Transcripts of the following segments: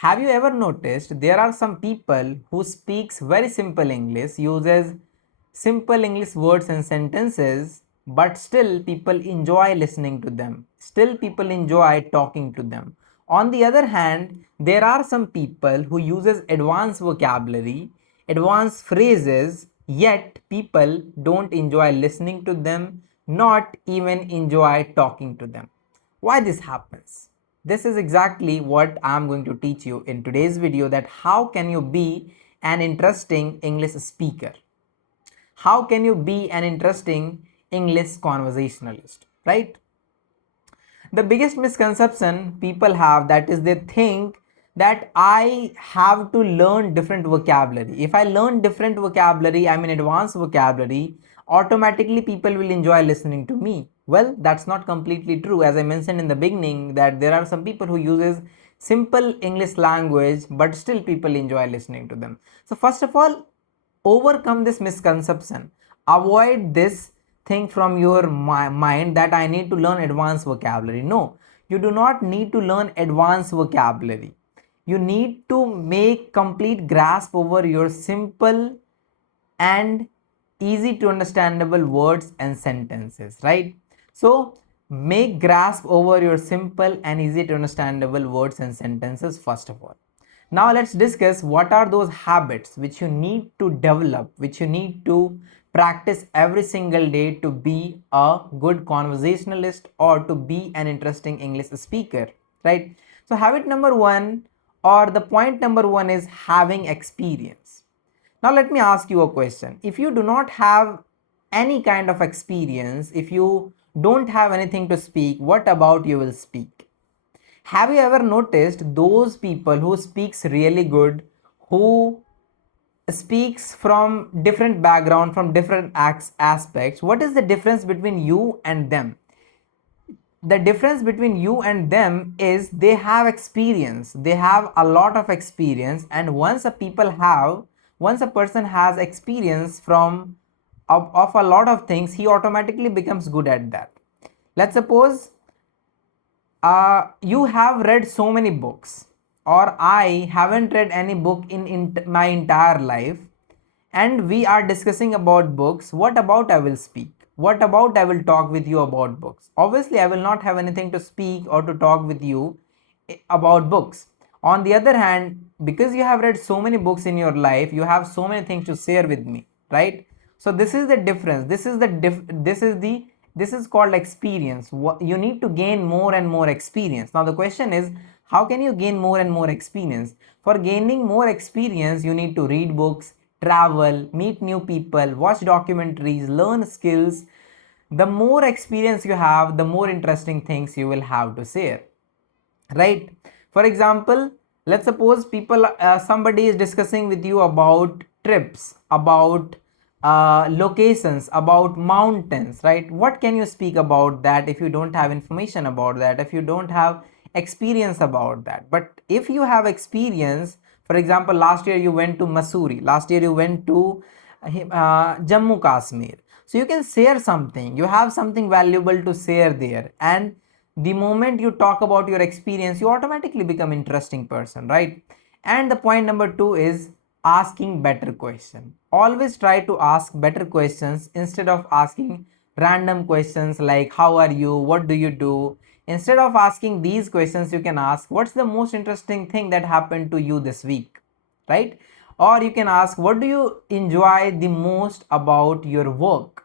Have you ever noticed there are some people who speaks very simple English, uses simple English words and sentences, but still people enjoy listening to them. Still people enjoy talking to them. On the other hand, there are some people who uses advanced vocabulary, advanced phrases, yet people don't enjoy listening to them, not even enjoy talking to them. Why this happens? This is exactly what I'm going to teach you in today's video, that how can you be an interesting English speaker? How can you be an interesting English conversationalist, right? The biggest misconception people have, that is, they think that I have to learn different vocabulary. If I learn different vocabulary, I mean advanced vocabulary, automatically people will enjoy listening to me. Well, that's not completely true. As I mentioned in the beginning, that there are some people who uses simple English language, but still people enjoy listening to them. So first of all, overcome this misconception. Avoid this thing from your mind that I need to learn advanced vocabulary. No, you do not need to learn advanced vocabulary. You need to make complete grasp over your simple and easy to understandable words and sentences, right? So make grasp over your simple and easy to understandable words and sentences first of all. Now let's discuss what are those habits which you need to develop, which you need to practice every single day to be a good conversationalist or to be an interesting English speaker, right? So habit number one, or the point number one, is having experience. Now let me ask you a question. If you do not have any kind of experience, if you don't have anything to speak, what about you will speak? Have you ever noticed those people who speaks really good, who speaks from different background, from different aspects? What is the difference between you and them? The difference between you and them is they have experience. They have a lot of experience, and once a person has experience of a lot of things, he automatically becomes good at that. Let's suppose you have read so many books, or I haven't read any book in my entire life, and we are discussing about books. What about I will speak? What about I will talk with you about books? Obviously, I will not have anything to speak or to talk with you about books. On the other hand, because you have read so many books in your life, you have so many things to share with me, right? So this is the difference. This is called experience. You need to gain more and more experience. Now the question is, how can you gain more and more experience? For gaining more experience, you need to read books, travel, meet new people, watch documentaries, learn skills. The more experience you have, the more interesting things you will have to share, right? For example, let's suppose somebody is discussing with you about trips, about locations, about mountains, right? What can you speak about that if you don't have information about that, if you don't have experience about that? But if you have experience, for example, last year you went to Missouri, last year you went to Jammu Kashmir, so you can share something, you have something valuable to share there. And the moment you talk about your experience, you automatically become interesting person, right? And the point number two is asking better question. Always try to ask better questions instead of asking random questions like how are you, what do you do. Instead of asking these questions, you can ask what's the most interesting thing that happened to you this week, right? Or you can ask what do you enjoy the most about your work,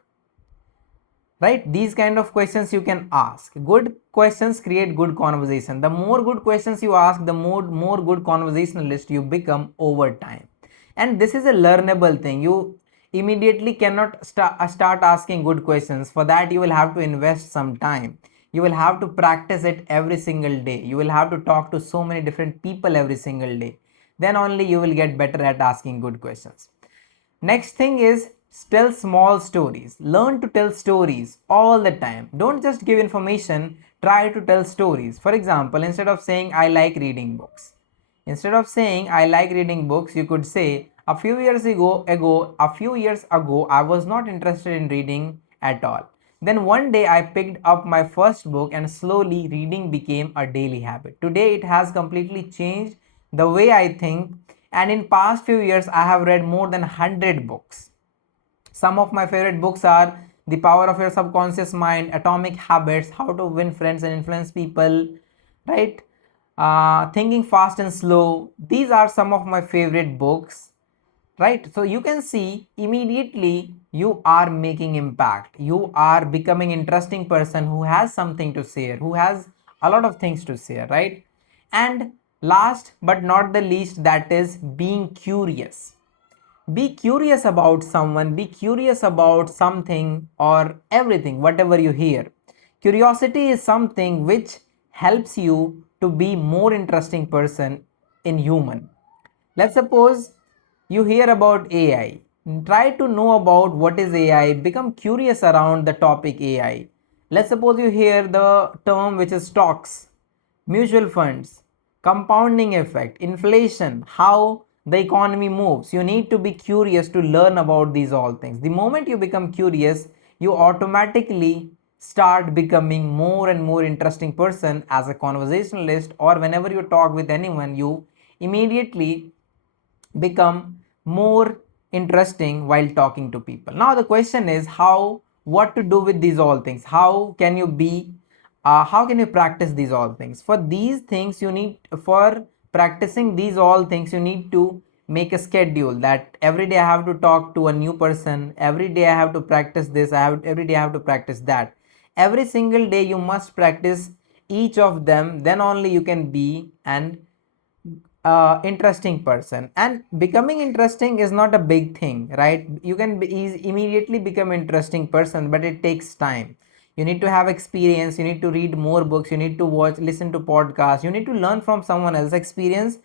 right? These kind of questions you can ask. Good questions create good conversation. The more good questions you ask, the more good conversationalist you become over time. And this is a learnable thing. You immediately cannot start asking good questions. For that, you will have to invest some time. You will have to practice it every single day. You will have to talk to so many different people every single day. Then only you will get better at asking good questions. Next thing is tell small stories. Learn to tell stories all the time. Don't just give information, try to tell stories. For example, instead of saying I like reading books, you could say a few years ago, I was not interested in reading at all. Then one day I picked up my first book and slowly reading became a daily habit. Today it has completely changed the way I think, and in past few years I have read more than 100 books. Some of my favorite books are The Power of Your Subconscious Mind, Atomic Habits, How to Win Friends and Influence People, right? Thinking Fast and Slow. These are some of my favorite books, right? So you can see immediately you are making impact. You are becoming interesting person who has something to share, who has a lot of things to share, right? And last but not the least, that is being curious. Be curious about someone, be curious about something or everything, whatever you hear. Curiosity is something which helps you to be more interesting person in human. Let's suppose you hear about AI. Try to know about what is AI, become curious around the topic AI. Let's suppose you hear the term which is stocks, mutual funds, compounding effect, inflation, how the economy moves. You need to be curious to learn about these all things. The moment you become curious, you automatically start becoming more and more interesting person as a conversationalist, or whenever you talk with anyone, you immediately become more interesting while talking to people. Now the question is how, what to do with these all things. How can you be how can you practice these all things? For these things you need, for practicing these all things you need to make a schedule that every day I have to talk to a new person, every day I have to practice this, every day I have to practice that. Every single day you must practice each of them, then only you can be an interesting person. And becoming interesting is not a big thing, right? You can immediately become interesting person, but it takes time. You need to have experience, you need to read more books, you need to watch, listen to podcasts, you need to learn from someone else's experience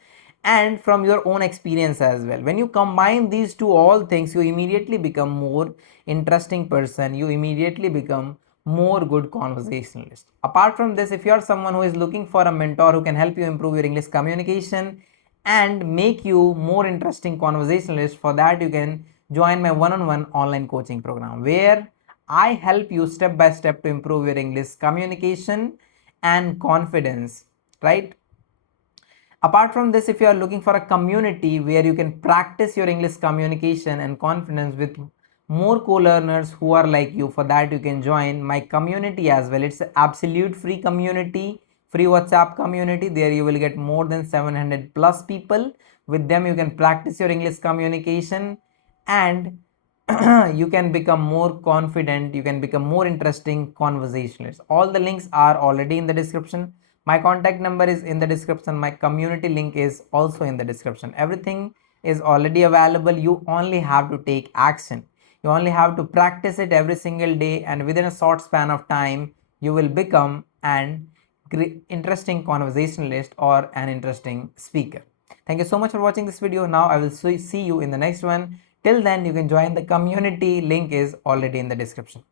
and from your own experience as well. When you combine these two all things, you immediately become more interesting person, you immediately become more good conversationalist. Apart from this, if you are someone who is looking for a mentor who can help you improve your English communication and make you more interesting conversationalist, for that you can join my one-on-one online coaching program where I help you step by step to improve your English communication and confidence, right? Apart from this, if you are looking for a community where you can practice your English communication and confidence with more co-learners who are like you, for that you can join my community as well. It's an absolute free community, free WhatsApp community. There you will get more than 700 plus people. With them you can practice your English communication and you can become more confident, you can become more interesting conversationalists. All the links are already in the description. My contact number is in the description, my community link is also in the description. Everything is already available. You only have to take action, you only have to practice it every single day, and within a short span of time you will become an interesting conversationalist or an interesting speaker. Thank you so much for watching this video. Now I will see you in the next one. Till then, you can join the community. Link is already in the description.